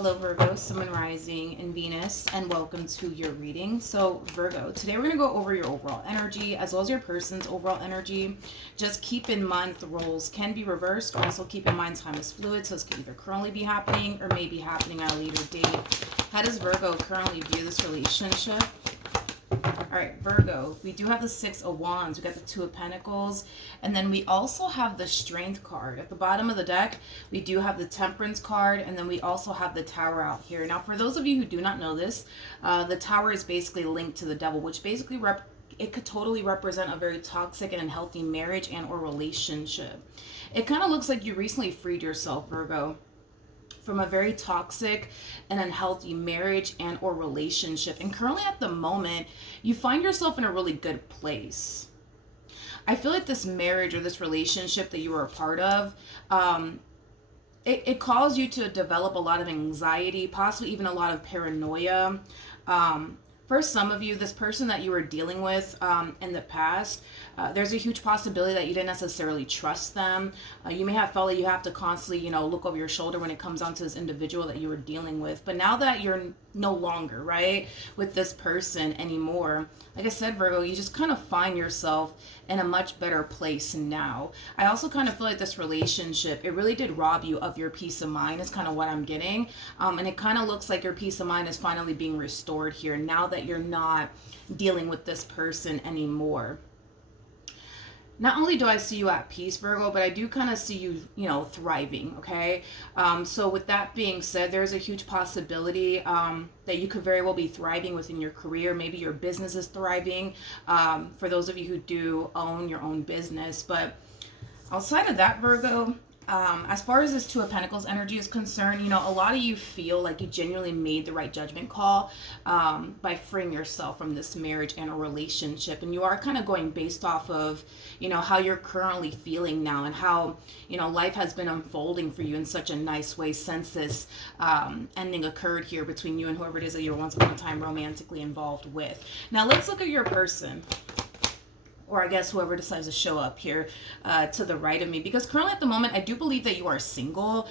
Hello Virgo, Sun, Rising, and Venus, and welcome to your reading. So Virgo, today we're going to go over your overall energy as well as your person's overall energy. Just keep in mind the roles can be reversed. Also keep in mind time is fluid, so this could either currently be happening or may be happening at a later date. How does Virgo currently view this relationship? All right, Virgo, we do have the Six of Wands. We got the Two of Pentacles. And then we also have the Strength card. At the bottom of the deck, we do have the Temperance card. And then we also have the Tower out here. Now, for those of you who do not know this, the Tower is basically linked to the Devil, which basically it could totally represent a very toxic and unhealthy marriage and or relationship. It kind of looks like you recently freed yourself, Virgo, from a very toxic and unhealthy marriage and or relationship. And currently at the moment, you find yourself in a really good place. I feel like this marriage or this relationship that you were a part of, it caused you to develop a lot of anxiety, possibly even a lot of paranoia. For some of you, this person that you were dealing with in the past, there's a huge possibility that you didn't necessarily trust them. You may have felt like you have to constantly, look over your shoulder when it comes down to this individual that you were dealing with. But now that you're no longer, right, with this person anymore, like I said, Virgo, you just kind of find yourself in a much better place now. I also kind of feel like this relationship, it really did rob you of your peace of mind is kind of what I'm getting. And it kind of looks like your peace of mind is finally being restored here now that you're not dealing with this person anymore. Not only do I see you at peace, Virgo, but I do kind of see you, thriving, okay? So with that being said, there's a huge possibility that you could very well be thriving within your career. Maybe your business is thriving, for those of you who do own your own business. But outside of that, Virgo, as far as this Two of Pentacles energy is concerned, a lot of you feel like you genuinely made the right judgment call by freeing yourself from this marriage and a relationship. And you are kind of going based off of, how you're currently feeling now and how, life has been unfolding for you in such a nice way since this ending occurred here between you and whoever it is that you're once upon a time romantically involved with. Now let's look at your person. Or I guess whoever decides to show up here to the right of me. Because currently at the moment, I do believe that you are single.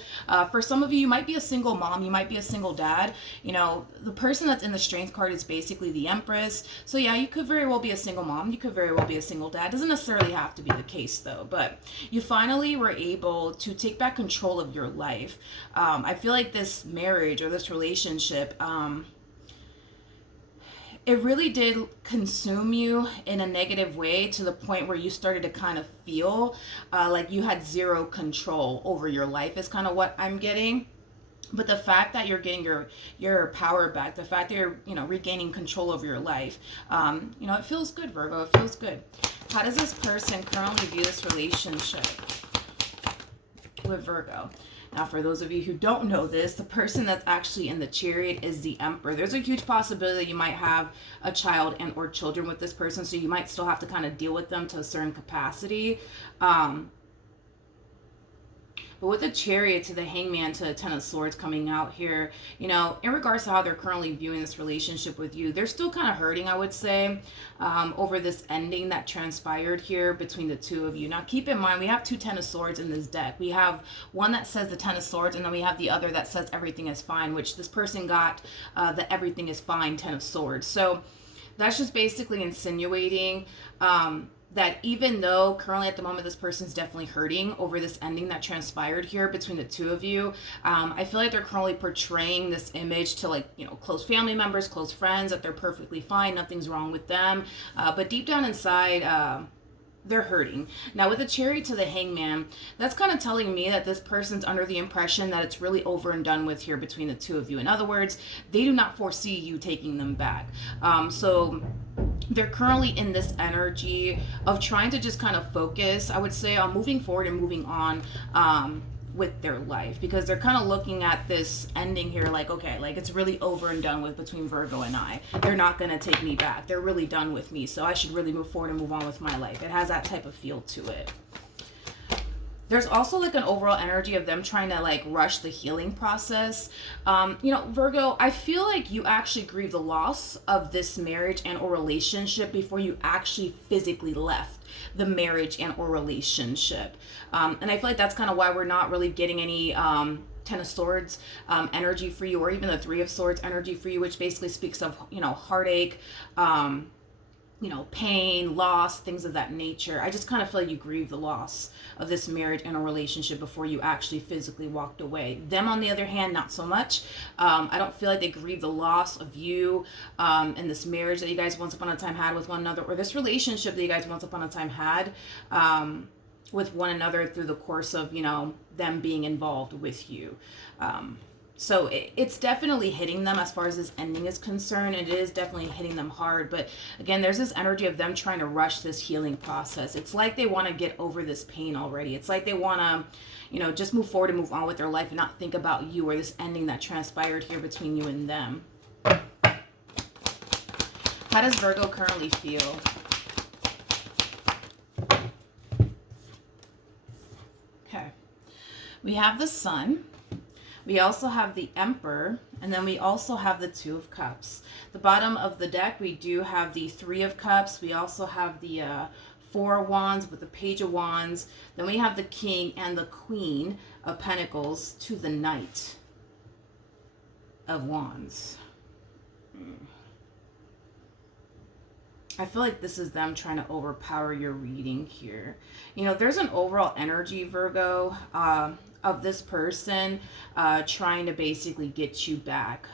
For some of you, you might be a single mom. You might be a single dad. The person that's in the Strength card is basically the Empress. So yeah, you could very well be a single mom. You could very well be a single dad. Doesn't necessarily have to be the case though. But you finally were able to take back control of your life. I feel like this marriage or this relationship, it really did consume you in a negative way to the point where you started to kind of feel like you had zero control over your life is kind of what I'm getting. But the fact that you're getting your power back, the fact that you're, regaining control over your life, it feels good, Virgo. It feels good. How does this person currently view this relationship with Virgo? Now, for those of you who don't know this, the person that's actually in the Chariot is the Emperor. There's a huge possibility that you might have a child and or children with this person, so you might still have to kind of deal with them to a certain capacity. But with the Chariot to the Hangman to the Ten of Swords coming out here, in regards to how they're currently viewing this relationship with you, they're still kind of hurting, I would say, over this ending that transpired here between the two of you. Now, keep in mind, we have two Ten of Swords in this deck. We have one that says the Ten of Swords, and then we have the other that says everything is fine, which this person got the everything is fine Ten of Swords. So that's just basically insinuating that even though currently at the moment this person's definitely hurting over this ending that transpired here between the two of you, I feel like they're currently portraying this image to close family members, close friends, that they're perfectly fine, nothing's wrong with them. But deep down inside, they're hurting. Now with the Chariot to the Hangman, that's kind of telling me that this person's under the impression that it's really over and done with here between the two of you. In other words, they do not foresee you taking them back. So they're currently in this energy of trying to just kind of focus, I would say, on moving forward and moving on with their life, because they're kind of looking at this ending here like, okay, like it's really over and done with between Virgo and I. They're not going to take me back. They're really done with me. So I should really move forward and move on with my life. It has that type of feel to it. There's also an overall energy of them trying to rush the healing process. Virgo, I feel like you actually grieve the loss of this marriage and or relationship before you actually physically left the marriage and or relationship. And I feel like that's kind of why we're not really getting any Ten of Swords energy for you, or even the Three of Swords energy for you, which basically speaks of, you know, heartache, you know, pain, loss, things of that nature. I just kind of feel like you grieve the loss of this marriage and a relationship before you actually physically walked away. Them, on the other hand, not so much. I don't feel like they grieve the loss of you and this marriage that you guys once upon a time had with one another, or this relationship that you guys once upon a time had with one another through the course of, you know, them being involved with you. So it's definitely hitting them as far as this ending is concerned. It is definitely hitting them hard. But again, there's this energy of them trying to rush this healing process. It's like they want to get over this pain already. It's like they want to, you know, just move forward and move on with their life and not think about you or this ending that transpired here between you and them. How does Virgo currently feel? Okay. We have the Sun. We also have the Emperor, and then we also have the Two of Cups. The bottom of the deck, we do have the Three of Cups. We also have the Four of Wands with the Page of Wands. Then we have the King and the Queen of Pentacles to the Knight of Wands. I feel like this is them trying to overpower your reading here. You know, there's an overall energy, Virgo, of this person trying to basically get you back,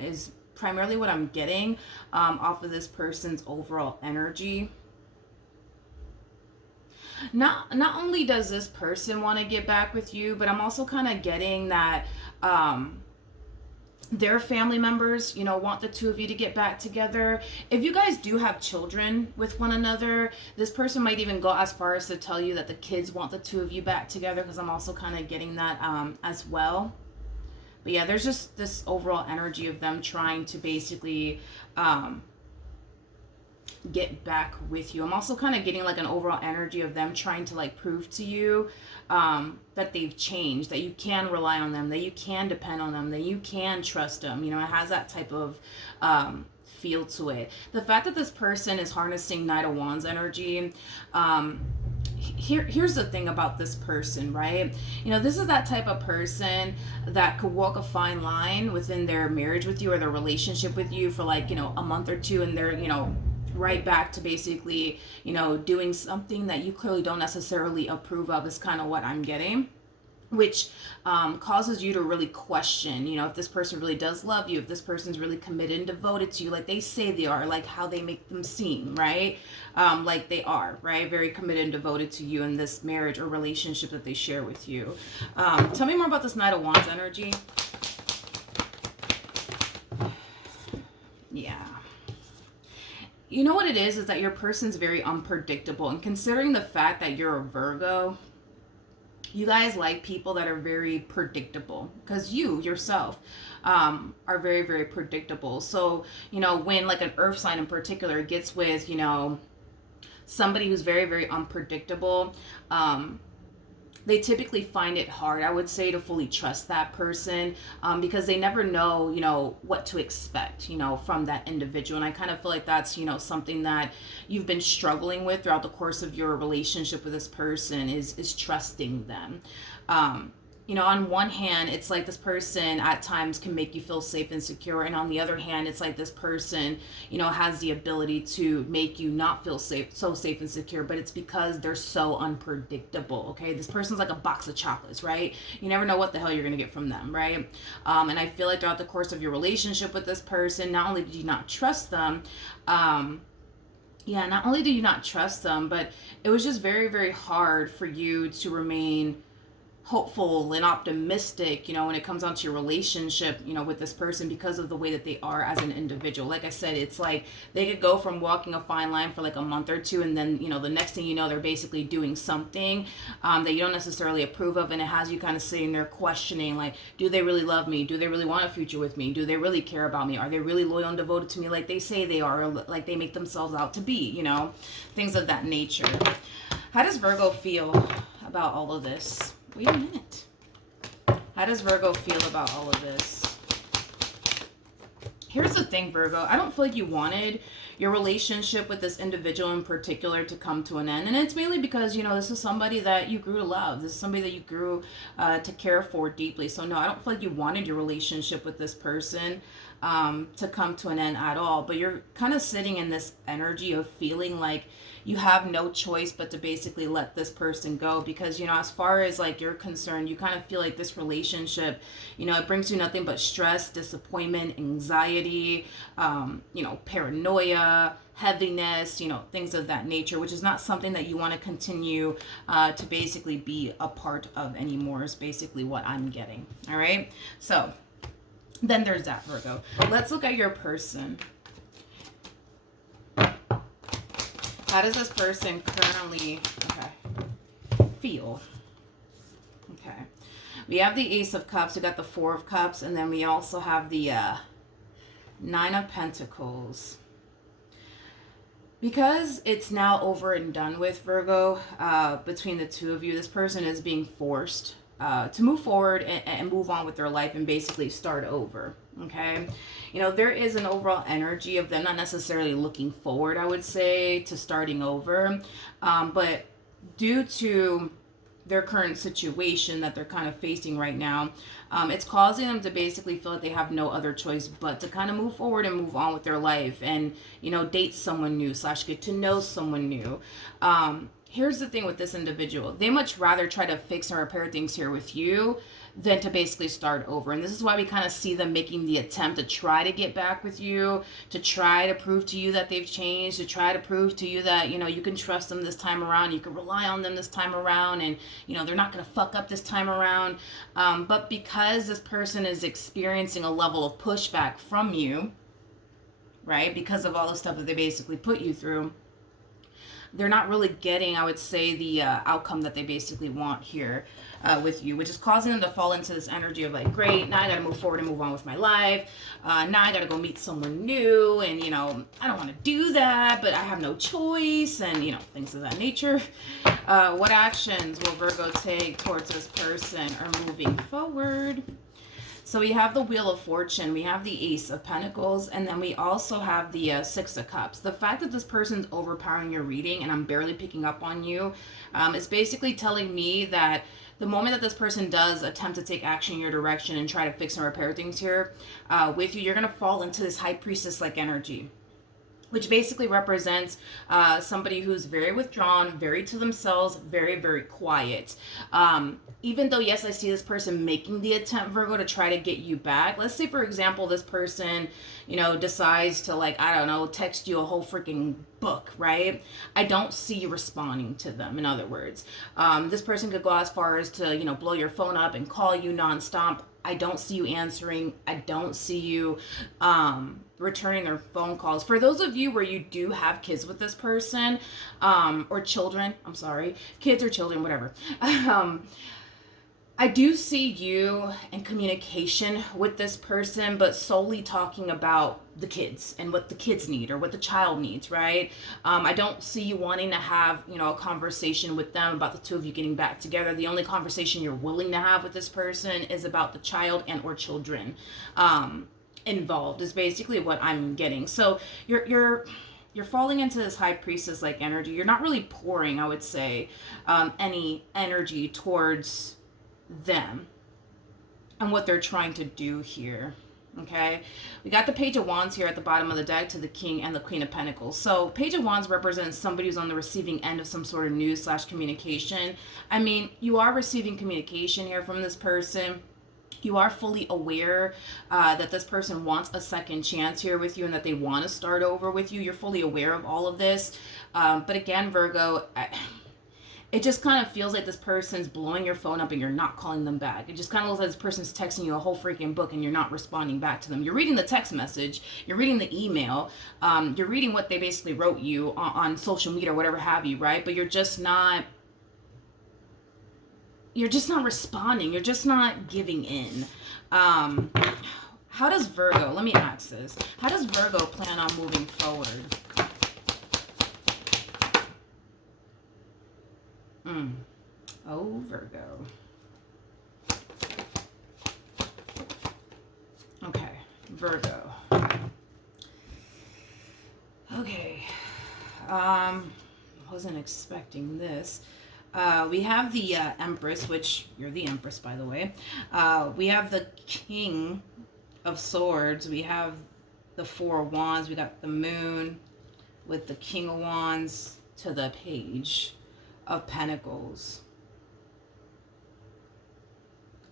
is primarily what I'm getting off of this person's overall energy. Not only does this person want to get back with you, but I'm also kind of getting that their family members, you know, want the two of you to get back together. If you guys do have children with one another, this person might even go as far as to tell you that the kids want the two of you back together, because I'm also kind of getting that as well. But yeah, there's just this overall energy of them trying to basically get back with you. I'm also kind of getting like an overall energy of them trying to like prove to you that they've changed, that you can rely on them, that you can depend on them, that you can trust them. You know, it has that type of feel to it. The fact that this person is harnessing Knight of Wands energy, here's the thing about this person, right? You know, this is that type of person that could walk a fine line within their marriage with you or their relationship with you for like, you know, a month or two, and they're, you know, right back to basically, you know, doing something that you clearly don't necessarily approve of, is kind of what I'm getting, which causes you to really question, you know, if this person really does love you, if this person's really committed and devoted to you like they say they are, like how they make them seem, right? Like they are, right? Very committed and devoted to you in this marriage or relationship that they share with you. Tell me more about this Knight of Wands energy. Yeah. You know what it is that your person's very unpredictable. And considering the fact that you're a Virgo, you guys like people that are very predictable, because you yourself are very, very predictable. So, you know, when like an earth sign in particular gets with, you know, somebody who's very, very unpredictable, they typically find it hard, I would say, to fully trust that person, because they never know, you know, what to expect, you know, from that individual. And I kind of feel like that's, you know, something that you've been struggling with throughout the course of your relationship with this person, is trusting them. You know, on one hand, it's like this person at times can make you feel safe and secure. And on the other hand, it's like this person, you know, has the ability to make you not feel so safe and secure. But it's because they're so unpredictable, okay? This person's like a box of chocolates, right? You never know what the hell you're going to get from them, right? And I feel like throughout the course of your relationship with this person, not only did you not trust them, not only did you not trust them, but it was just very, very hard for you to remain hopeful and optimistic, you know, when it comes down to your relationship, you know, with this person, because of the way that they are as an individual. Like I said, it's like they could go from walking a fine line for like a month or two, and then, you know, the next thing you know, they're basically doing something that you don't necessarily approve of, and it has you kind of sitting there questioning, like, do they really love me? Do they really want a future with me? Do they really care about me? Are they really loyal and devoted to me like they say they are, or like they make themselves out to be, you know, things of that nature. How does Virgo feel about all of this? Wait a minute. How does Virgo feel about all of this? Here's the thing, Virgo. I don't feel like you wanted your relationship with this individual in particular to come to an end. And it's mainly because, you know, this is somebody that you grew to love. This is somebody that you grew to care for deeply. So no, I don't feel like you wanted your relationship with this person to come to an end at all. But you're kind of sitting in this energy of feeling like you have no choice but to basically let this person go, because, you know, as far as like you're concerned, you kind of feel like this relationship, you know, it brings you nothing but stress, disappointment, anxiety, you know, paranoia, heaviness, you know, things of that nature, which is not something that you want to continue to basically be a part of anymore, is basically what I'm getting. All right, so then there's that, Virgo. Let's look at your person. How does this person currently feel? Okay. We have the Ace of Cups. We got the Four of Cups. And then we also have the Nine of Pentacles. Because it's now over and done with, Virgo, between the two of you, this person is being forced to move forward and move on with their life and basically start over. Okay, you know, there is an overall energy of them not necessarily looking forward, I would say, to starting over, but due to their current situation that they're kind of facing right now, it's causing them to basically feel like they have no other choice but to kind of move forward and move on with their life and, you know, date someone new / get to know someone new. Here's the thing with this individual. They much rather try to fix and repair things here with you than to basically start over. And this is why we kind of see them making the attempt to try to get back with you, to try to prove to you that they've changed, to try to prove to you that, you know, you can trust them this time around, you can rely on them this time around, and, you know, they're not going to fuck up this time around. But because this person is experiencing a level of pushback from you, right, because of all the stuff that they basically put you through, they're not really getting, I would say, the outcome that they basically want here with you, which is causing them to fall into this energy of like, great, now I got to move forward and move on with my life. Now I got to go meet someone new, and, you know, I don't want to do that, but I have no choice, and, you know, things of that nature. What actions will Virgo take towards this person or moving forward? So we have the Wheel of Fortune, we have the Ace of Pentacles, and then we also have the Six of Cups. The fact that this person's overpowering your reading and I'm barely picking up on you is basically telling me that the moment that this person does attempt to take action in your direction and try to fix and repair things here with you, you're going to fall into this High Priestess-like energy, which basically represents somebody who's very withdrawn, very to themselves, very, very quiet. Even though, yes, I see this person making the attempt, Virgo, to try to get you back. Let's say, for example, this person, you know, decides to, like, I don't know, text you a whole freaking book, right? I don't see you responding to them, in other words. This person could go as far as to, you know, blow your phone up and call you nonstop. I don't see you answering. I don't see you returning their phone calls. For those of you where you do have kids with this person, or children, I'm sorry, kids or children, whatever. I do see you in communication with this person, but solely talking about the kids and what the kids need or what the child needs, right? I don't see you wanting to have, you know, a conversation with them about the two of you getting back together. The only conversation you're willing to have with this person is about the child and or children involved, is basically what I'm getting. So you're falling into this High Priestess-like energy. You're not really pouring, I would say, any energy towards them and what they're trying to do here. Okay, we got the Page of Wands here at the bottom of the deck to the King and the Queen of Pentacles. So Page of Wands represents somebody who's on the receiving end of some sort of news / communication. I mean, you are receiving communication here from this person. You are fully aware that this person wants a second chance here with you and that they want to start over with you. You're fully aware of all of this. But again, Virgo, it just kind of feels like this person's blowing your phone up and you're not calling them back. It just kind of looks like this person's texting you a whole freaking book and you're not responding back to them. You're reading the text message, you're reading the email, you're reading what they basically wrote you on social media or whatever have you, right? But you're just not responding. You're just not giving in. How does Virgo, let me ask this, how does Virgo plan on moving forward? Oh, Virgo. Okay, Virgo. Okay. Wasn't expecting this. We have the Empress, which you're the Empress, by the way. We have the King of Swords. We have the Four of Wands. We got the Moon with the King of Wands to the Page of Pentacles.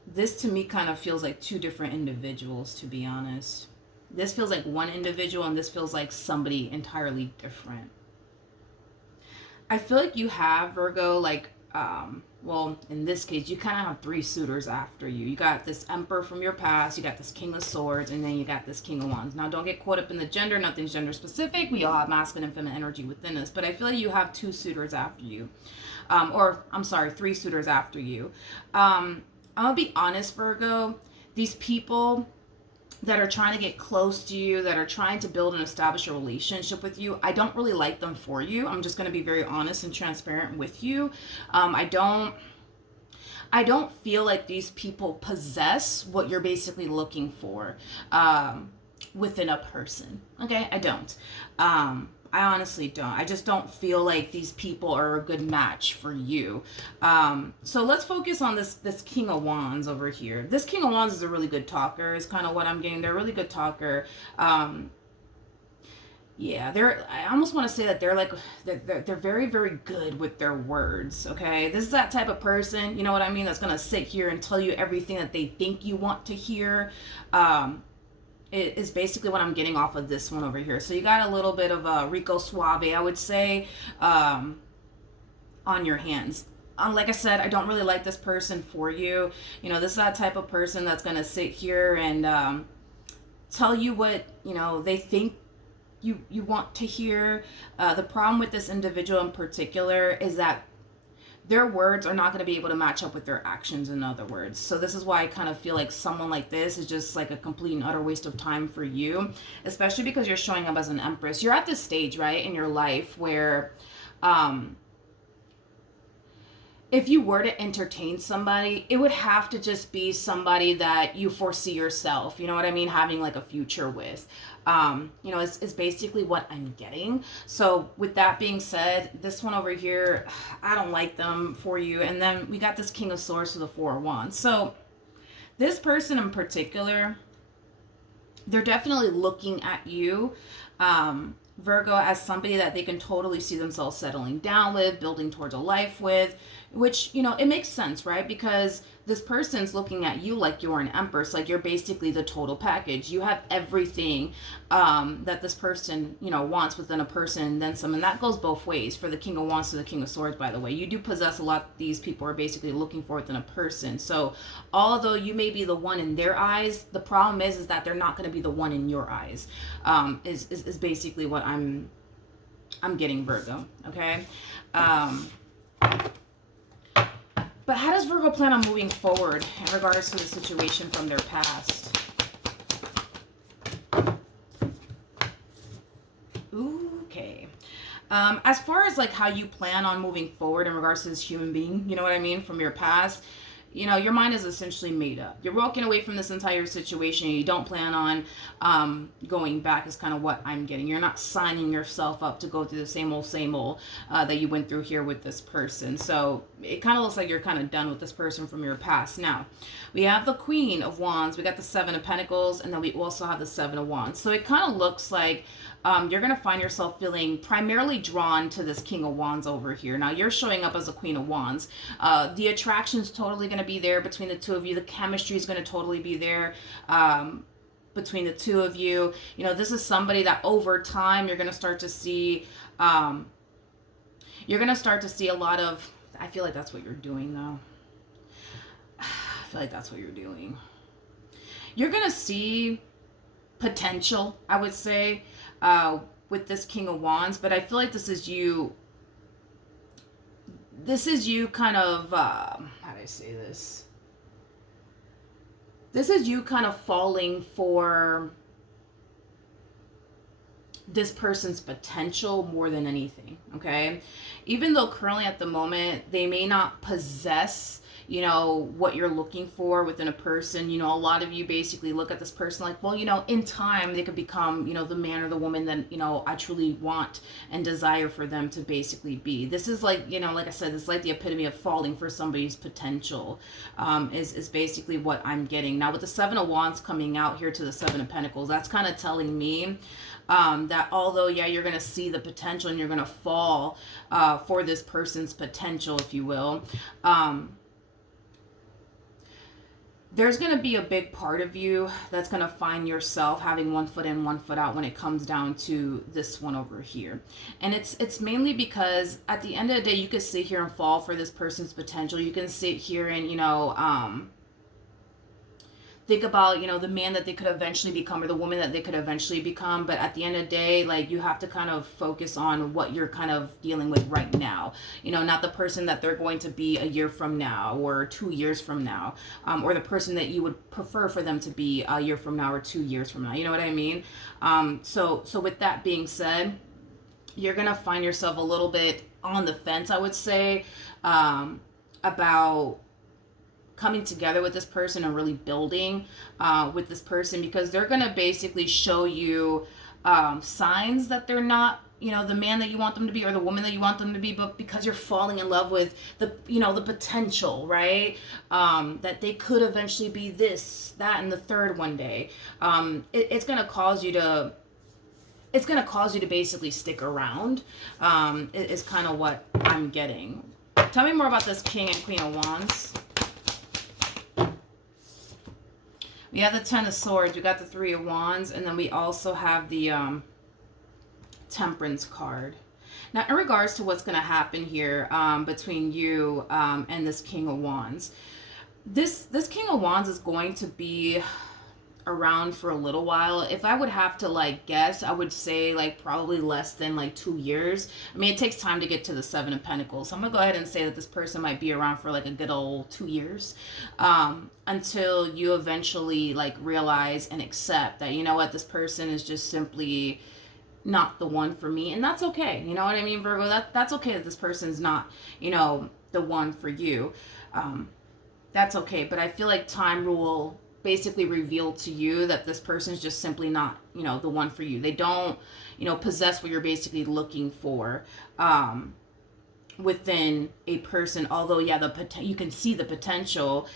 This to me kind of feels like two different individuals, to be honest. This feels like one individual, and this feels like somebody entirely different. I feel like you have, Virgo, like, well, in this case, you kind of have three suitors after you. You got this Emperor from your past, you got this King of Swords, and then you got this King of Wands. Now, don't get caught up in the gender. Nothing's gender specific. We all have masculine and feminine energy within us. But I feel like you have two suitors after you. Or, I'm sorry, three suitors after you. I'm going to be honest, Virgo. These people that are trying to get close to you, that are trying to build and establish a relationship with you, I don't really like them for you. I'm just going to be very honest and transparent with you. I don't feel like these people possess what you're basically looking for within a person. Okay, I don't. I honestly don't. I just don't feel like these people are a good match for you. So let's focus on this King of Wands over here. This King of Wands is a really good talker, is kind of what I'm getting. They're a really good talker. Yeah, I almost want to say that they're very, very good with their words, okay? This is that type of person, you know what I mean, that's going to sit here and tell you everything that they think you want to hear. It is basically what I'm getting off of this one over here. So you got a little bit of a Rico Suave, I would say, on your hands. Like I said, I don't really like this person for you. You know, this is that type of person that's going to sit here and tell you what, you know, they think you want to hear. The problem with this individual in particular is that their words are not going to be able to match up with their actions, in other words. So this is why I kind of feel like someone like this is just like a complete and utter waste of time for you, especially because you're showing up as an Empress. You're at this stage, right, in your life where if you were to entertain somebody, it would have to just be somebody that you foresee yourself, you know what I mean, having like a future with. You know, is basically what I'm getting. So with that being said, this one over here, I don't like them for you. And then we got this King of Swords to the Four of Wands. So this person in particular, they're definitely looking at you, Virgo, as somebody that they can totally see themselves settling down with, building towards a life with, which, you know, it makes sense, right? Because this person's looking at you like you're an Empress, like you're basically the total package. You have everything that this person, you know, wants within a person, and then some. And that goes both ways for the King of Wands to the King of Swords, by the way. You do possess a lot that these people are basically looking for within a person. So although you may be the one in their eyes, the problem is that they're not going to be the one in your eyes, is basically what I'm getting, Virgo. Okay. But how does Virgo plan on moving forward in regards to the situation from their past? Okay. As far as like how you plan on moving forward in regards to this human being, you know what I mean, from your past, you know, your mind is essentially made up. You're walking away from this entire situation. You don't plan on going back is kind of what I'm getting. You're not signing yourself up to go through the same old that you went through here with this person. So it kind of looks like you're kind of done with this person from your past. Now, we have the Queen of Wands. We got the Seven of Pentacles, and then we also have the Seven of Wands. So it kind of looks like you're going to find yourself feeling primarily drawn to this King of Wands over here. Now, you're showing up as a Queen of Wands. The attraction's totally going to be there between the two of you. The chemistry is going to totally be there between the two of you. You know, this is somebody that over time you're going to start to see. You're going to start to see a lot of. I feel like that's what you're doing, though. I feel like that's what you're doing. You're going to see potential, I would say, with this King of Wands, but I feel like this is you kind of, how do I say this? This is you kind of falling for this person's potential more than anything, okay? Even though currently at the moment, they may not possess, you know, what you're looking for within a person. You know, a lot of you basically look at this person like, well, you know, in time they could become, you know, the man or the woman that, you know, I truly want and desire for them to basically be. This is like, you know, like I said, it's like the epitome of falling for somebody's potential, is basically what I'm getting. Now with the Seven of Wands coming out here to the Seven of Pentacles, that's kind of telling me that although, yeah, you're going to see the potential and you're going to fall for this person's potential, if you will, there's going to be a big part of you that's going to find yourself having one foot in, one foot out when it comes down to this one over here. And it's mainly because at the end of the day, you could sit here and fall for this person's potential. You can sit here and, you know, think about, you know, the man that they could eventually become or the woman that they could eventually become. But at the end of the day, like, you have to kind of focus on what you're kind of dealing with right now. You know, not the person that they're going to be a year from now or 2 years from now, or the person that you would prefer for them to be a year from now or 2 years from now. You know what I mean? So with that being said, you're going to find yourself a little bit on the fence, I would say, about coming together with this person and really building with this person, because they're going to basically show you signs that they're not, you know, the man that you want them to be or the woman that you want them to be, but because you're falling in love with the, you know, the potential, right? That they could eventually be this, that, and the third one day. It's going to cause you to basically stick around, is kind of what I'm getting. Tell me more about this King and Queen of Wands. We have the Ten of Swords, we got the Three of Wands, and then we also have the Temperance card. Now, in regards to what's going to happen here between you and this King of Wands, this King of Wands is going to be around for a little while. If I would have to like guess, I would say like probably less than like 2 years. I mean, it takes time to get to the Seven of Pentacles, so I'm gonna go ahead and say that this person might be around for like a good old 2 years, until you eventually like realize and accept that, you know what, this person is just simply not the one for me. And that's okay, you know what I mean, Virgo? That's okay that this person's not, you know, the one for you. That's okay. But I feel like time will basically reveal to you that this person is just simply not, you know, the one for you. They don't, you know, possess what you're basically looking for within a person. Although, yeah, you can see the potential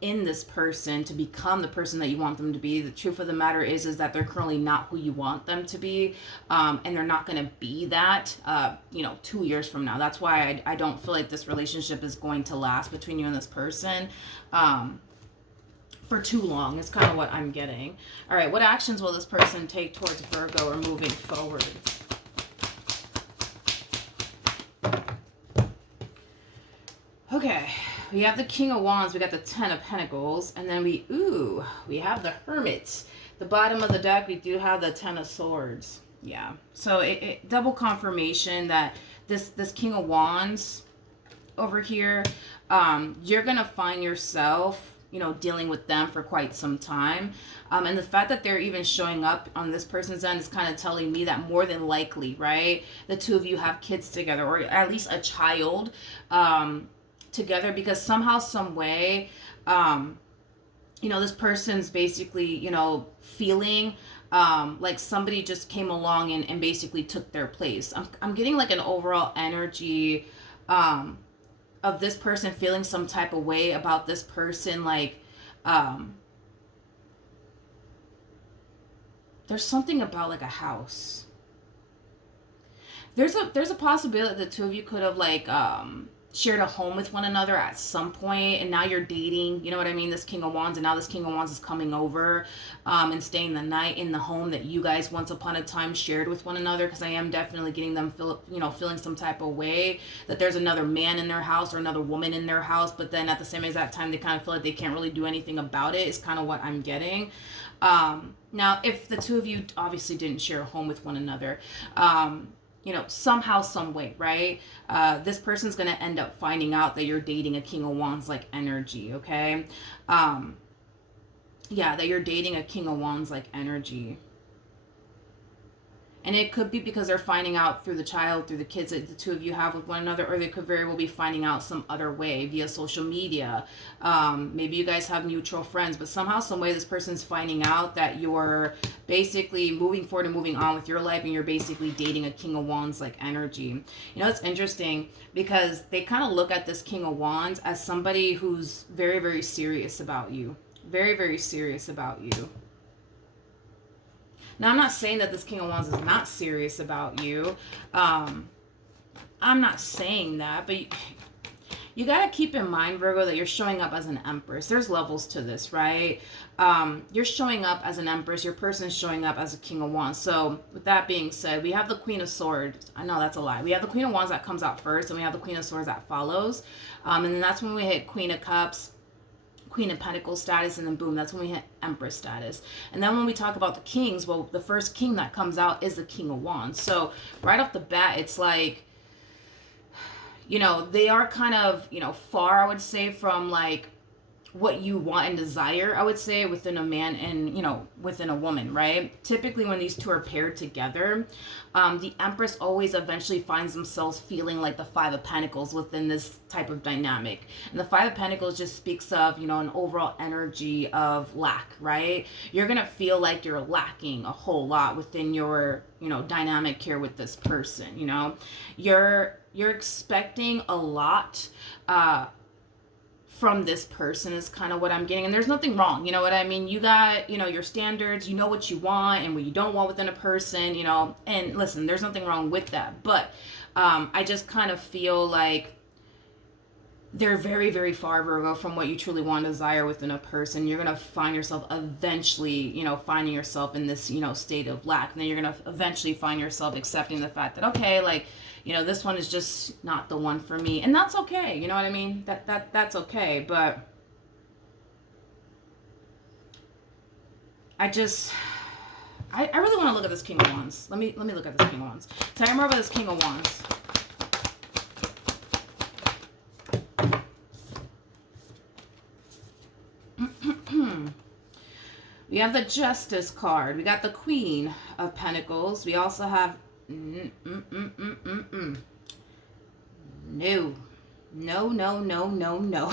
in this person to become the person that you want them to be. The truth of the matter is that they're currently not who you want them to be, and they're not going to be that, you know, 2 years from now. That's why I don't feel like this relationship is going to last between you and this person for too long. It's kind of what I'm getting. All right, what actions will this person take towards Virgo or moving forward? Okay, we have the King of Wands, we got the Ten of Pentacles, and then we have the Hermit. The bottom of the deck, we do have the Ten of Swords. Yeah, so it double confirmation that this King of Wands over here, you're gonna find yourself, you know, dealing with them for quite some time. And the fact that they're even showing up on this person's end is kind of telling me that more than likely, right, the two of you have kids together, or at least a child together, because somehow, some way, you know, this person's basically, you know, feeling like somebody just came along and basically took their place. I'm getting like an overall energy of this person feeling some type of way about this person, like there's something about like a house. There's a possibility that the two of you could have like shared a home with one another at some point, and now you're dating, you know what I mean, this King of Wands, and now this King of Wands is coming over and staying the night in the home that you guys once upon a time shared with one another, because I am definitely getting them feeling some type of way that there's another man in their house or another woman in their house, but then at the same exact time they kind of feel like they can't really do anything about it, is kind of what I'm getting. Now, if the two of you obviously didn't share a home with one another, you know, somehow, some way, right? This person's going to end up finding out that you're dating a King of Wands like energy, okay? Yeah, that you're dating a King of Wands like energy. And it could be because they're finding out through the child, through the kids that the two of you have with one another, or they could very well be finding out some other way via social media. Maybe you guys have mutual friends, but somehow, some way, this person's finding out that you're basically moving forward and moving on with your life, and you're basically dating a King of Wands like energy. You know, it's interesting because they kind of look at this King of Wands as somebody who's very, very serious about you. Very, very serious about you. Now, I'm not saying that this King of Wands is not serious about you. I'm not saying that, but you got to keep in mind, Virgo, that you're showing up as an Empress. There's levels to this, right? You're showing up as an Empress. Your person's showing up as a King of Wands. So, with that being said, we have the Queen of Swords. I know that's a lie. We have the Queen of Wands that comes out first, and we have the Queen of Swords that follows. And then that's when we hit Queen of Cups, Queen of Pentacles status, and then boom, that's when we hit Empress status. And then when we talk about the kings, well, the first king that comes out is the King of Wands. So right off the bat, it's like, you know, they are kind of, you know, far, I would say, from like what you want and desire, I would say, within a man and, you know, within a woman, right? Typically when these two are paired together, the Empress always eventually finds themselves feeling like the Five of Pentacles within this type of dynamic. And the Five of Pentacles just speaks of, you know, an overall energy of lack, right? You're going to feel like you're lacking a whole lot within your, you know, dynamic here with this person, you know? You're expecting a lot, from this person is kind of what I'm getting. And there's nothing wrong, you know what I mean? You got, you know, your standards, you know what you want and what you don't want within a person, you know, and listen, there's nothing wrong with that. But I just kind of feel like they're very, very far, Virgo, from what you truly want to desire within a person. You're going to find yourself eventually, you know, finding yourself in this, you know, state of lack. And then you're going to eventually find yourself accepting the fact that, okay, like, you know, this one is just not the one for me. And that's okay. You know what I mean? That's okay. But I really want to look at this King of Wands. Let me look at this King of Wands. Tell me more about this King of Wands. We have the Justice card. We got the Queen of Pentacles. We also have No.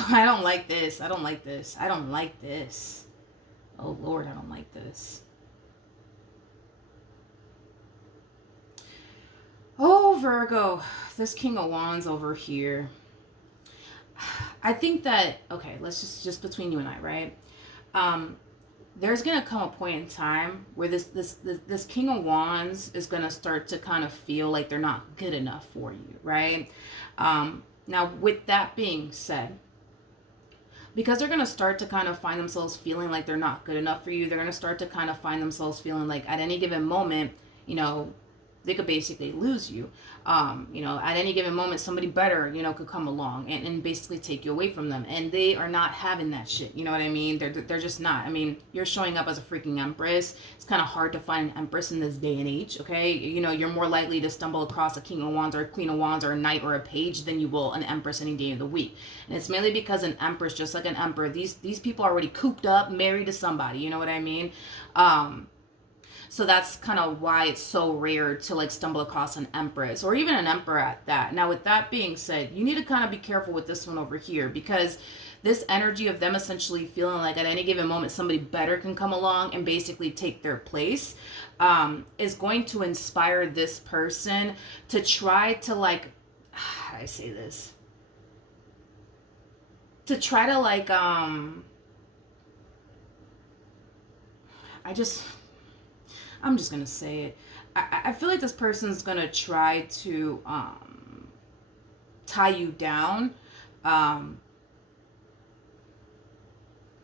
I don't like this. I don't like this. I don't like this. Oh, Lord, I don't like this. Oh, Virgo. This King of Wands over here. I think that, okay, let's just between you and I, right? There's going to come a point in time where this King of Wands is going to start to kind of feel like they're not good enough for you, right? Now, with that being said, because they're going to start to kind of find themselves feeling like they're not good enough for you, they're going to start to kind of find themselves feeling like at any given moment, you know, they could basically lose you. You know, at any given moment, somebody better, you know, could come along and basically take you away from them. And they are not having that shit. You know what I mean? They're just not. I mean, you're showing up as a freaking Empress. It's kind of hard to find an Empress in this day and age, okay? You know, you're more likely to stumble across a King of Wands or a Queen of Wands or a Knight or a Page than you will an Empress any day of the week. And it's mainly because an Empress, just like an Emperor, these people are already cooped up, married to somebody. You know what I mean? So that's kind of why it's so rare to like stumble across an Empress or even an Emperor at that. Now, with that being said, you need to kind of be careful with this one over here, because this energy of them essentially feeling like at any given moment somebody better can come along and basically take their place is going to inspire this person to try to like, how do I say this? To try to like, I'm just going to say it. I feel like this person's going to try to tie you down.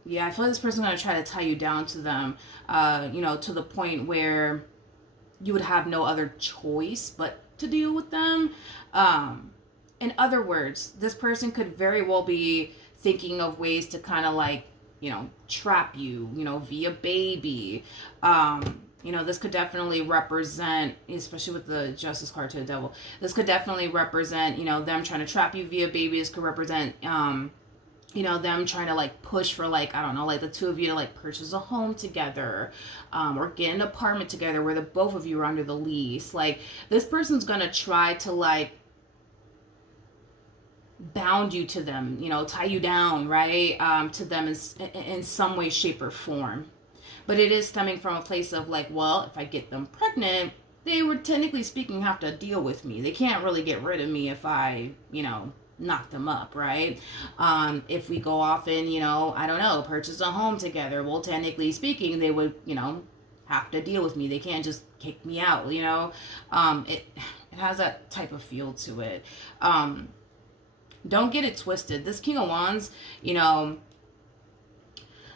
Yeah, I feel like this person's going to try to tie you down to them, you know, to the point where you would have no other choice but to deal with them. In other words, this person could very well be thinking of ways to kind of like, you know, trap you, you know, via baby. You know, this could definitely represent, especially with the Justice card to the Devil, this could definitely represent, you know, them trying to trap you via baby. This could represent, you them trying to like push for like, I don't know, like the two of you to like purchase a home together, or get an apartment together where the both of you are under the lease. Like this person's gonna try to like bound you to them, tie you down, right? To them in some way, shape, or form. But it is stemming from a place of like, well, if I get them pregnant, they would technically speaking have to deal with me. They can't really get rid of me if I, knock them up, right? If we go off and, I don't know, purchase a home together, well, technically speaking, they would, have to deal with me. They can't just kick me out, it has that type of feel to it. Don't get it twisted. This King of Wands,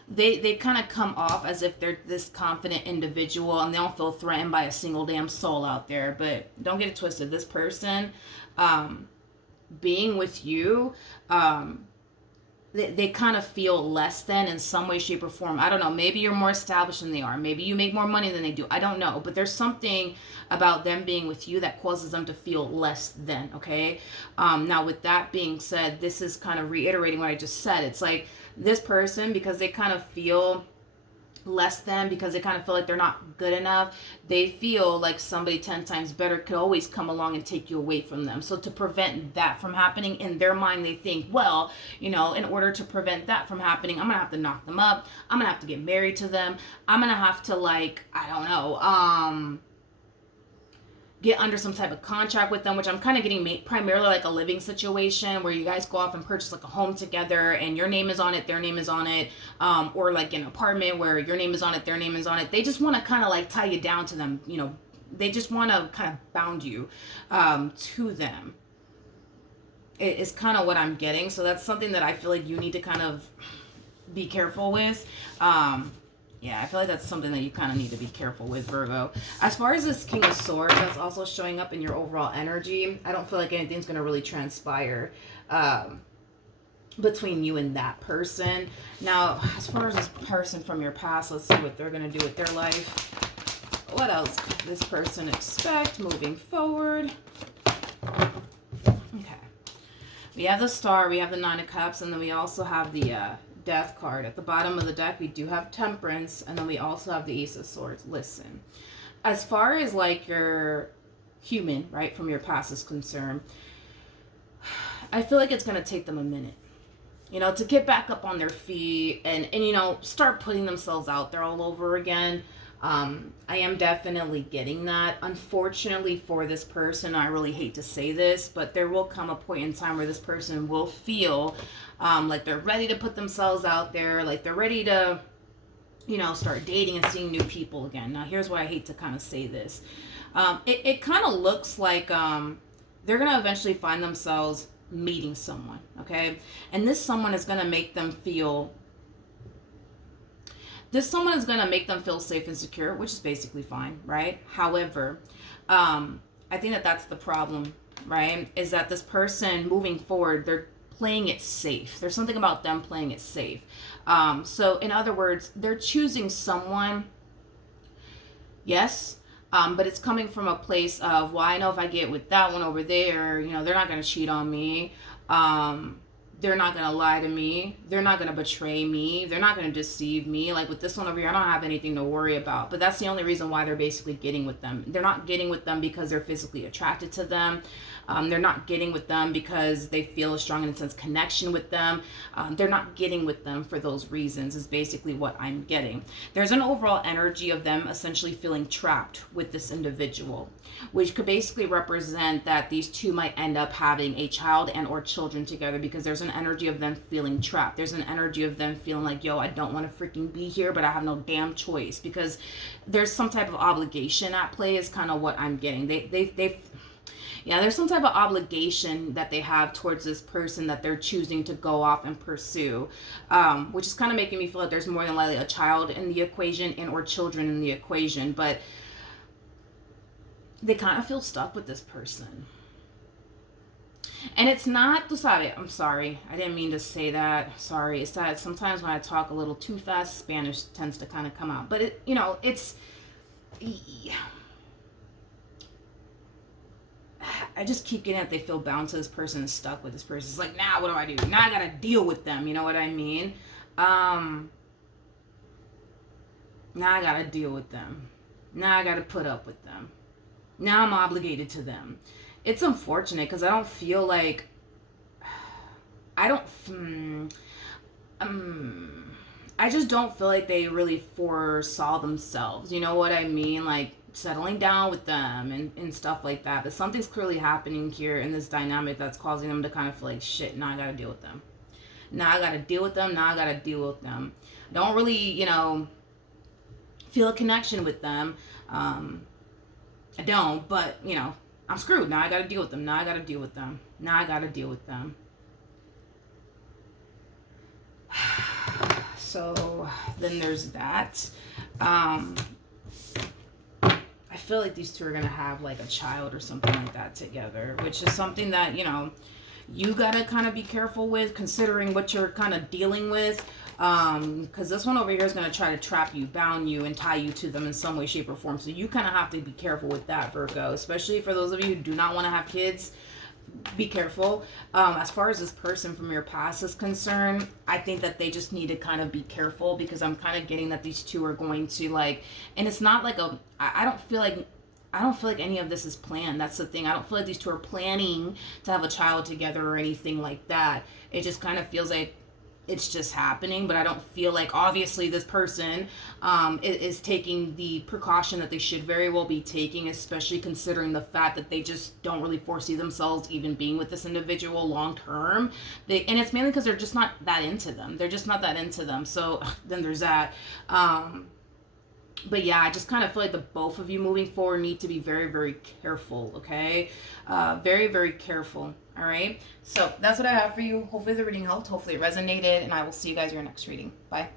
they kind of come off as if they're this confident individual and they don't feel threatened by a single damn soul out there. But don't get it twisted. This person, being with you, they kind of feel less than in some way, shape, or form. I don't know. Maybe you're more established than they are. Maybe you make more money than they do. I don't know. But there's something about them being with you that causes them to feel less than, okay? Now, with that being said, this is kind of reiterating what I just said. It's like this person, because they kind of feel less than, because they kind of feel like they're not good enough, they feel like somebody 10 times better could always come along and take you away from them. So to prevent that from happening, in their mind they think, well, in order to prevent that from happening, I'm gonna have to knock them up, I'm gonna have to get married to them, I'm gonna have to, like, I don't know, get under some type of contract with them, which I'm kind of getting primarily like a living situation where you guys go off and purchase like a home together and your name is on it, their name is on it, or like an apartment where your name is on it, their name is on it. They just want to kind of like tie you down to them, they just want to kind of bound you to them. It's kind of what I'm getting. So that's something that I feel like you need to kind of be careful with. Yeah, I feel like that's something that you kind of need to be careful with, Virgo. As far as this King of Swords, that's also showing up in your overall energy. I don't feel like anything's going to really transpire between you and that person. Now, as far as this person from your past, let's see what they're going to do with their life. What else could this person expect moving forward? Okay. We have the Star, we have the Nine of Cups, and then we also have the Death card. At the bottom of the deck, we do have Temperance, and then we also have the Ace of Swords. Listen, as far as like your human, right, from your past is concerned, I feel like it's going to take them a minute, to get back up on their feet and start putting themselves out there all over again. I am definitely getting that. Unfortunately for this person, I really hate to say this, but there will come a point in time where this person will feel like they're ready to put themselves out there, like they're ready to, start dating and seeing new people again. Now, here's why I hate to kind of say this. It kind of looks like they're going to eventually find themselves meeting someone, okay? And this someone is going to make them feel safe and secure, which is basically fine, right? However, I think that's the problem, right? Is that this person moving forward, they're playing it safe. There's something about them playing it safe. So in other words, they're choosing someone, yes, but it's coming from a place of, well, I know if I get with that one over there, they're not going to cheat on me. They're not going to lie to me. They're not going to betray me. They're not going to deceive me. Like with this one over here, I don't have anything to worry about. But that's the only reason why they're basically getting with them. They're not getting with them because they're physically attracted to them. They're not getting with them because they feel a strong and intense connection with them. They're not getting with them for those reasons is basically what I'm getting. There's an overall energy of them essentially feeling trapped with this individual, which could basically represent that these two might end up having a child and or children together, because there's an energy of them feeling trapped. There's an energy of them feeling like, yo, I don't want to freaking be here, but I have no damn choice, because there's some type of obligation at play is kind of what I'm getting. There's some type of obligation that they have towards this person that they're choosing to go off and pursue, which is kind of making me feel like there's more than likely a child in the equation and or children in the equation, but they kind of feel stuck with this person. And it's not, tú sabes, I'm sorry, I didn't mean to say that, sorry, it's that sometimes when I talk a little too fast, Spanish tends to kind of come out, but I just keep getting that they feel bound to this person and stuck with this person. It's like, now what do I do? Now I gotta deal with them. You know what I mean? Now I gotta deal with them. Now I gotta put up with them. Now I'm obligated to them. It's unfortunate because I don't feel like I don't. I just don't feel like they really foresaw themselves. You know what I mean? Like settling down with them and stuff like that. But something's clearly happening here in this dynamic that's causing them to kind of feel like, shit, now I gotta deal with them. Now I gotta deal with them. Now I gotta deal with them. Don't really, feel a connection with them. I don't, but, I'm screwed. Now I gotta deal with them. Now I gotta deal with them. Now I gotta deal with them. So then there's that. I feel like these two are gonna have like a child or something like that together, which is something that you gotta kind of be careful with, considering what you're kind of dealing with. Because this one over here is going to try to trap you, bound you, and tie you to them in some way, shape, or form. So you kind of have to be careful with that, Virgo. Especially for those of you who do not want to have kids, be careful. As far as this person from your past is concerned, I think that they just need to kind of be careful, because I'm kind of getting that these two are going to like, and it's not like I don't feel like any of this is planned. That's the thing. I don't feel like these two are planning to have a child together or anything like that. It just kind of feels like it's just happening, but I don't feel like obviously this person is taking the precaution that they should very well be taking, especially considering the fact that they just don't really foresee themselves even being with this individual long term. And it's mainly because they're just not that into them. They're just not that into them. So then there's that. But yeah, I just kind of feel like the both of you moving forward need to be very, very careful, okay? Very, very careful, all right? So that's what I have for you. Hopefully the reading helped. Hopefully it resonated, and I will see you guys in your next reading. Bye.